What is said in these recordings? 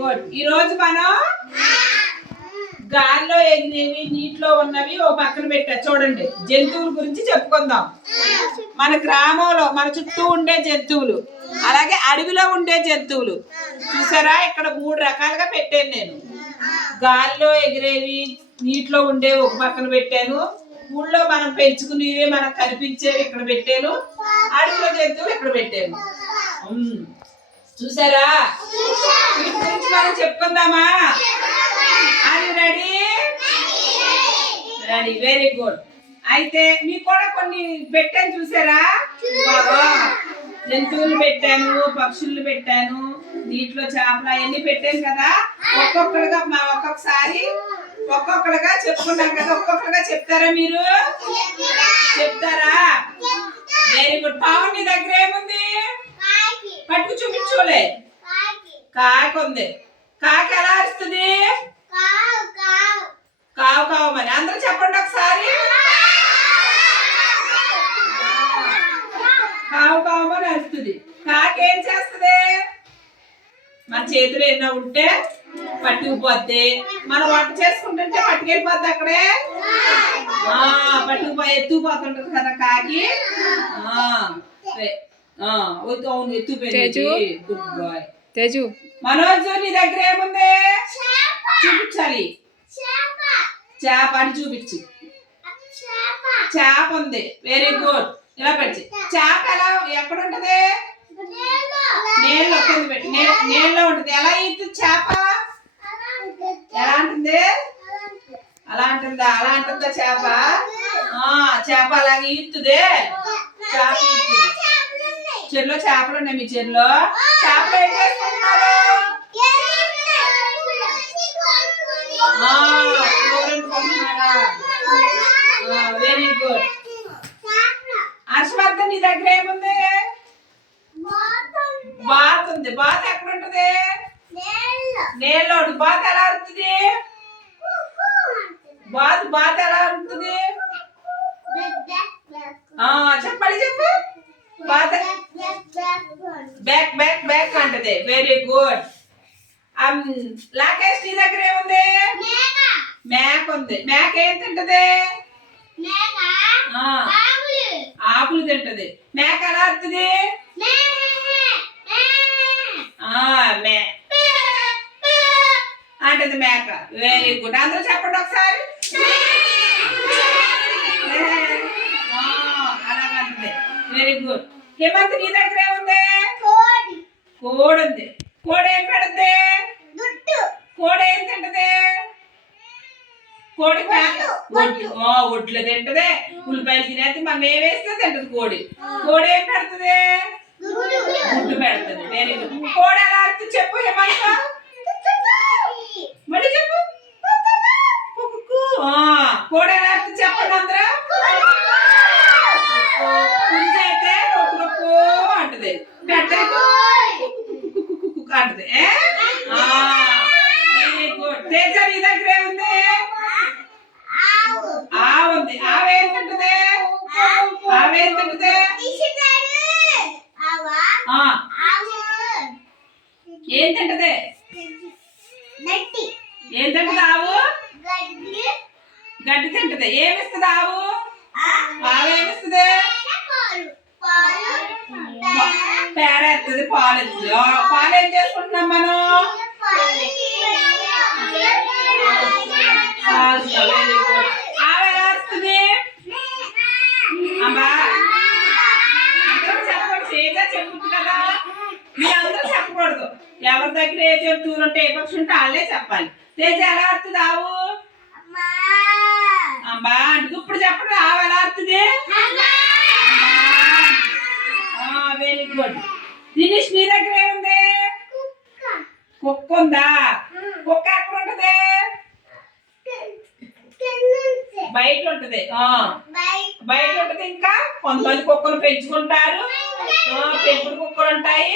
Good ఈ రోజు మనం గాల్లో ఎగిరేవి నీటిలో ఉన్నవి ఓ పక్కన పెట్టా. చూడండి జంతువుల గురించి చెప్పుకుందాం. మన గ్రామంలో మన చుట్టూ ఉండే జంతువులు అలాగే అడవిలో ఉండే జంతువులు. చూసారా? ఇక్కడ మూడు రకాలుగా పెట్టాను నేను. గాల్లో ఎగిరేవి నీటిలో ఉండే ఒక పక్కన పెట్టాను. ఊళ్ళో మనం పెంచుకునేవి మనకు కనిపించేవి ఇక్కడ పెట్టాను. అడవిలో జంతువులు ఇక్కడ పెట్టాను. చూసారా? వీటి గురించి మనం చెప్పుకుందామా? అది రెడీ రెడీ వెరీ గుడ్ అయితే మీకు కూడా కొన్ని పెట్టాను చూసారా? బాబా జంతువులు పెట్టాను పక్షులు పెట్టాను నీటిలో చేపలు అవన్నీ పెట్టాను కదా? ఒక్కొక్కడుగా మా ఒక్కొక్కసారి ఒక్కొక్కడుగా చెప్పుకున్నాం కదా? ఒక్కొక్కడుగా చెప్తారా మీరు? చెప్తారా? వెరీ గుడ్ పవన్ నీ దగ్గర ఏముంది? చూపించులే కాకి. ఉంది కాకి ఎలా అరుస్తుంది? కావు కావమని అందరూ చెప్పండి ఒకసారి. కావు కావమని అరుస్తుంది. కాకి ఏం చేస్తుంది? మన చేతిలో ఎన్నో ఉంటే పట్టుకుపోద్ది. మనం వంట చేసుకుంటుంటే పట్టుకెళ్ళిపోద్ది అక్కడే? పట్టుకుపోయి ఎత్తుకుపోతుంటది కదా కాకి? అవును ఎత్తుకుపోయింది గుడ్ బాయ్. తేజు? మనోజ్ నీ దగ్గర ఏముంది? చూపించాలి. చేప. అని చూపించు. చేప ఉంది. వెరీ గుడ్ ఇలా పెట్టి చేప ఎలా ఎక్కడ ఉంటది? నీళ్ళలో కింద పెట్టి. నీళ్ళలో ఉంటది. ఎలా ఈతుంది చేప? ఎలా ఉంటుంది? అలా అంటుందా అలా అంటుందా చేప? ఆ చేప అలాగే ఈతుదే. చేప ఈతుంది. చెరులో చేపలు ఉన్నాయి మీ చెరులో? చేపలు ఏం చేసుకుంటున్నారు? వెరీ గుడ్ హర్షవర్ధన్ నీ దగ్గర ఏముంది? బాత్ ఉంది. బాత్ ఎక్కడ ఉంటది ఉంటుంది. బాత్ ఎలా ఉంటుంది బాత్ బాత్ ఎలా ఉంటుంది ఆ చెప్పండి చెప్పు బాత్ బ్యాక్ బ్యాక్ అంటది వెరీ గుడ్ లాకేష్ నీ దగ్గర ఏముంది? మేక. ఉంది. మేక ఏం తింటది? ఆకులు తింటది. మేక ఎలా మే అంటది మేక. వెరీ గుడ్ అందరూ చెప్పండి ఒకసారి. అలాగంటది వెరీ గుడ్ హేమంత్ నీ దగ్గర ఏముంది? కోడి ఉంది కోడి ఏం పెడద్ది? కోడి ఏం తింటది? కోడి ఒడ్లు ఆ, ఒడ్లు తింటది. ఉల్లిపాయలు తినేది మనం ఏం వేస్తే తింటది కోడి. కోడి ఏం పెడుతుంది? గుడ్డు. పెడుతుంది. గుడ్ కోడి ఎలా అర్థం చెప్పు హేమంత మళ్ళీ చెప్పు. కోడి ఎలా అర్థం చెప్పండి అందరూ. పుంజి అయితే కుక్కు అంటది. పెట్ట అంటది? ఆ, వెరీ గుడ్. తేజ నీ దగ్గర ఏముంది? ఆవు ఉంది. ఆవు తింటది ఆవు ఏం తింటది ఆ, ఏం తింటది? ఏం తింటది ఆవు? గడ్డి తింటది. ఏమిస్తుంది ఆవు? ఆవు ఏమిస్తుంది ఎత్తది పాలు ఎత్తది ఆ, పాలు ఏం చేసుకుంటున్నాం మనం పాలు, very good. ఆవు ఎలా వస్తుంది అమ్మా అందరూ చెప్పకూడదు తేజ చెప్పుద్ది కదా మీ అందరూ చెప్పకూడదు ఎవరి దగ్గర జంతువులు ఉంటే ఏ పక్షి ఉంటే వాళ్ళే చెప్పాలి. తేజ ఎలా వస్తుంది ఆవు? అమ్మా. అంటే ఇప్పుడు చెప్పండి ఆవు ఎలా వస్తుంది వెరీ గుడ్ దినేష్ నీ దగ్గర ఏముంది? కుక్క. ఉందా? కుక్క ఎక్కడ ఉంటది? బయట ఉంటది. బయట. ఉంటది ఇంకా? కొంతమంది కుక్కలు పెంచుకుంటారు. పెంపుడు కుక్కలు ఉంటాయి.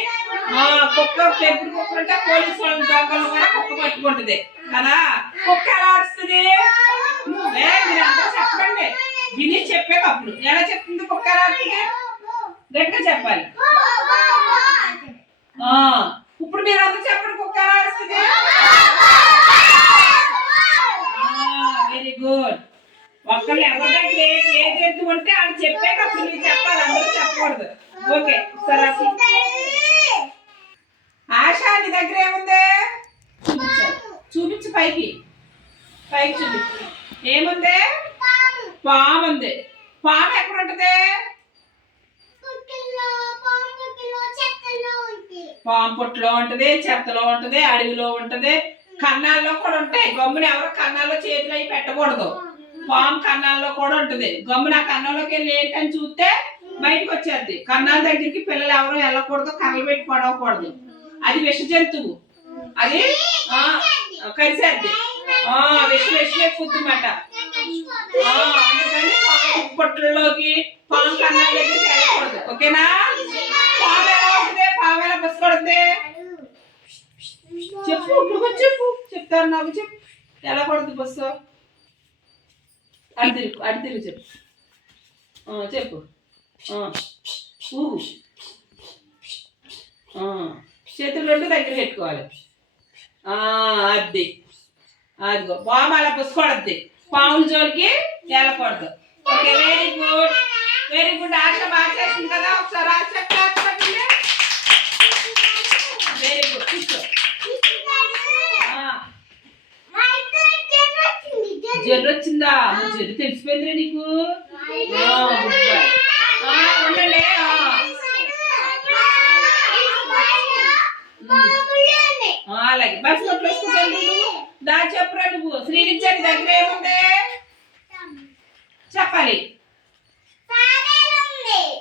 ఆ, కుక్క పెంపుడు కుక్కలు ఉంటే పోలీసు వాళ్ళ దొంగలు కూడా కుక్క పట్టుకుంటుంది. కదా? కుక్క ఎలా అరుస్తుంది? ఏ, మీరు అందరూ చెప్పండి. విని చెప్పాక అప్పుడు ఎలా చెప్తుంది కుక్క ఎలా అరుస్తుంది? గట్టిగా చెప్పాలి. ఆ, ఇప్పుడు మీరు అందరూ చెప్పండి కుక్క ఎలా అరుస్తుంది? వస్తుంది వెరీ గుడ్ ఒక్కళ్ళు ఎవరి దగ్గర ఏ జంతువు ఉంటే అది చెప్పాక అప్పుడు చెప్పాలి. అందరూ చెప్పకూడదు. ఓకే సరే అప్పుడు ఆశ నీ దగ్గర ఏముంది చూపించాలి చూపించు పైకి. పైకి చూపించు ఏముంది? పాము ఉంది. పాము ఎక్కడ ఉంటది? పాము పుట్టలో ఉంటది చెత్తలో ఉంటది అడవిలో ఉంటది. కన్నాల్లో కూడా ఉంటాయి. గమ్మున ఎవరు కన్నాల్లో చేతులు అవి పెట్టకూడదు. పాము కన్నాల్లో కూడా ఉంటది. గమ్మున ఆ కన్నంలోకి వెళ్ళి ఏంటని చూస్తే బయటకు వచ్చేది కన్నాల దగ్గరికి పిల్లలు ఎవరు వెళ్ళకూడదు కర్రలు పెట్టి పడవకూడదు. అది విష జంతువు. అది కరిసేద్ది ఆ విష విషమే కుద్దుమాట అందుకని పాము పాము కన్నాల దగ్గరికి వెళ్ళకూడదు. ఓకేనా? పాము ఎలా ఉంటుంది పాము ఎలా బస్సు చెప్పు నువ్వు చెప్పు. చెప్తాను నాకు చెప్పు. ఎలా పడుతుంది బస్సు. అడి తిరుపు అడి తిరుగు చెప్పు. చెప్పు. ఊగు. చేతులు రెండు దగ్గర పెట్టుకోవాలి. అది. అదిగో పాము అలా పుసుకోడద్ది. పాముల జోలికి వెళ్ళకూడదు okay very good very good Asha బాగా చేసింది కదా ఒకసారి ఆశ క్లాస్ పెట్టండి వెరీ గుడ్ కూర్చో ఆ, జర్రు వచ్చిందా అమ్మ, జర్రు తెలిసిపోయిందిరా నీకు ఆ, good boy. ఆ, ఉండండి ఆ. ఆ, అలాగే బస్ నోట్లు వేసుకుంటాను దా చెప్పురా నువ్వు? శ్రీనిత్యాని దగ్గర ఏముంది? చెప్పాలి.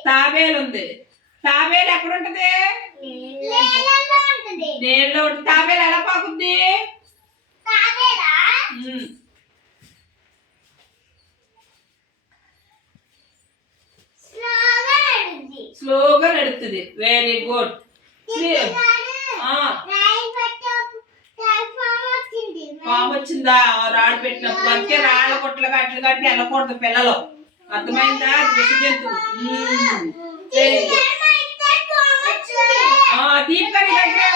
తాబేలు ఉంది తాబేలు ఎక్కడ ఉంటది. నీళ్ళలో ఉంటుంది. తాబేలు ఎలా పాకుద్ది. స్లోగా నడుస్తుంది వెరీ గుడ్. ఆ. పాము వచ్చిందా? రాళ్ళు పెట్టినప్పుడు. అందుకే రాళ్ళ కొట్లు గట్లు కట్టి వెళ్ళకూడదు పిల్లలు. అర్థమైందా? అది విష జంతువు మ్మ్. దగ్గర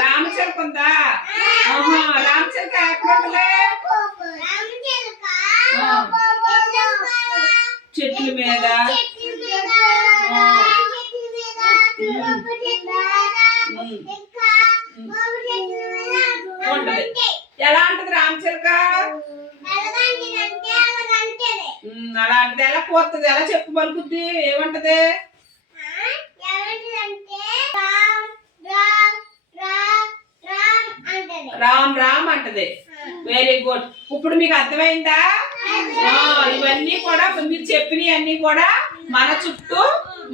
రామచిలక ఉందా? రామచిలక చెట్ల మీద ఎలా ఉంటుంది రామచిలక మ్మ్, అలాంటిది ఎలా పోతుంది. ఎలా చెప్పు పలుకుద్ది ఏమంటది? రామ్ రామ్ అంటది. వెరీ గుడ్ ఇప్పుడు మీకు అర్థమైందా? ఇవన్నీ కూడా మీరు చెప్పినవి అన్ని కూడా మన చుట్టూ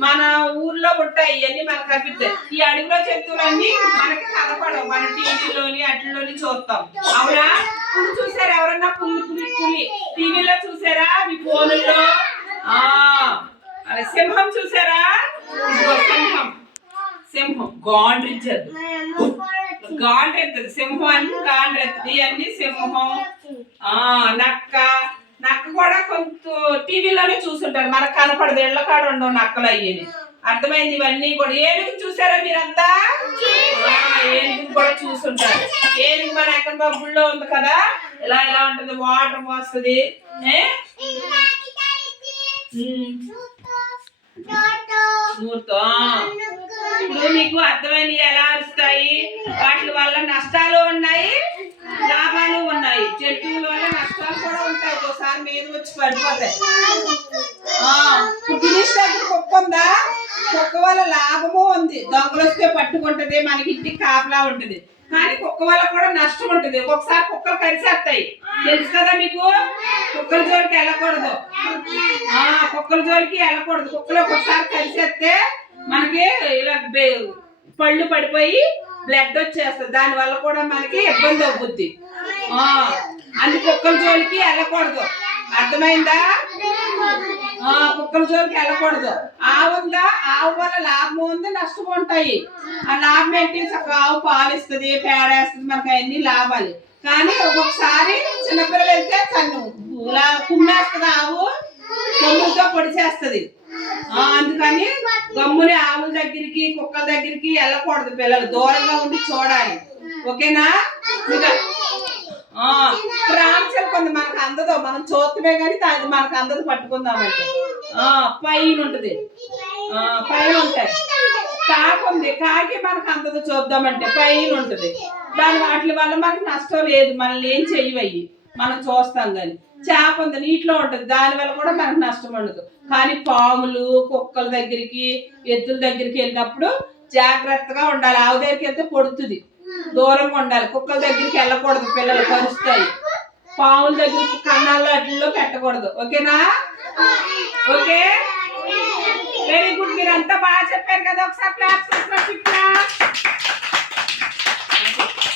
మన ఊర్లో ఉంటాయి. ఇవన్నీ మనకు కనిపిస్తాయి. ఈ అడవిలో జంతువులన్నీ మనకి కనపడవు. మన టీవీలోని అట్లలోని చూస్తాం. అవునా? ఇప్పుడు చూసారా ఎవరన్నా? పులి పులి పులి. టీవీలో చూసారా? మీ ఫోన్లో అలా సింహం చూసారా? సింహం. సింహం. గాండ్రించద్దు గాండ్రెత్తది. సింహం అన్ని గాండ్రెత్తది. అన్ని సింహం. ఆ నక్క. నక్క కూడా కొంత టీవీలోనే చూసుంటారు. మనకు కనపడదు. ఇళ్ళ కాడ ఉండవు నక్కలు అయ్యేది అర్థమైంది ఇవన్నీ కూడా. ఏనుగు చూసారా మీరంతా? ఏనుగు కూడా చూసుంటారు. ఏనుగు మన ఎక్కడ బబ్బుల్లో ఉంది కదా? ఇలా ఇలా ఉంటుంది. వాటర్ పోస్తుంది. నూరుతో. ఇప్పుడు మీకు అర్థమైనవి ఎలా అరుస్తాయి? వాటి వల్ల నష్టాలు ఉన్నాయి లాభాలు ఉన్నాయి. జంతువుల వల్ల నష్టాలు కూడా ఉంటాయి. ఒక్కోసారి మీద వచ్చి పడిపోతాయి. గిరీష్ దగ్గర కుక్క ఉందా? కుక్క వల్ల లాభము ఉంది. దొంగలు వస్తే పట్టుకుంటది. మనకి ఇంటికి కాపలా ఉంటుంది. కానీ కుక్క వల్ల కూడా నష్టం ఉంటుంది. ఒక్కొక్కసారి కుక్కలు కరిసేస్తాయి తెలుసు కదా మీకు? కుక్కల జోలికి వెళ్ళకూడదు. ఆ కుక్కల జోలికి వెళ్ళకూడదు. కుక్కలు ఒక్కొక్కసారి కలిసేస్తే మనకి ఇలా పళ్ళు పడిపోయి బ్లడ్ వచ్చేస్తుంది. దాని వల్ల కూడా మనకి ఇబ్బంది అవుద్ది ఆ అన్ని కుక్కల జోలికి వెళ్ళకూడదు. అర్థమైందా? ఆ కుక్కల జోలికి వెళ్ళకూడదు. ఆవు ఉందా ఆవు వల్ల లాభం ఉంది నష్టం ఉంటాయి. ఆ లాభం ఏంటి? చక్కగా ఆవు పాలు ఇస్తుంది పేడేస్తుంది మనకు అన్ని లాభాలు. కానీ ఒక్కొక్కసారి చిన్నపిల్లలు వెళ్తే తను కుమ్మేస్తుంది ఆవు కొమ్ములతో పొడి చేస్తుంది. అందుకని గమ్ముని ఆవుల దగ్గరికి కుక్కల దగ్గరికి వెళ్ళకూడదు పిల్లలు దూరంగా ఉండి చూడాలి. ఓకేనా? ఇంకా రామచల్ కొంత మనకు అందదు. మనం చూస్తమే కానీ అది మనకు అందదు పట్టుకుందామంటే ఆ, పైన ఉంటది. ఆ, పైన ఉంటాయి. కాకు ఉంది. కాకి మనకు అందదు చూద్దామంటే పైన ఉంటది. దాని వాటి వల్ల మనకు నష్టం లేదు. మనల్ని ఏం చెయ్యవయ్యి. మనం చూస్తాం కానీ చేప ఉంది. నీటిలో ఉంటుంది. దాని వల్ల కూడా మనకు నష్టం ఉండదు. కానీ పాములు కుక్కల దగ్గరికి ఎద్దుల దగ్గరికి వెళ్ళినప్పుడు జాగ్రత్తగా ఉండాలి. ఆవు దగ్గరికి వెళ్తే పొడుతుంది. దూరంగా ఉండాలి. కుక్కల దగ్గరికి వెళ్ళకూడదు. పిల్లలు కరుస్తాయి పాముల దగ్గర కన్నాల్లో అట్లలో పెట్టకూడదు. ఓకేనా? ఓకే? వెరీ గుడ్ మీరు అంతా బాగా చెప్పారు కదా. ఒకసారి క్లాస్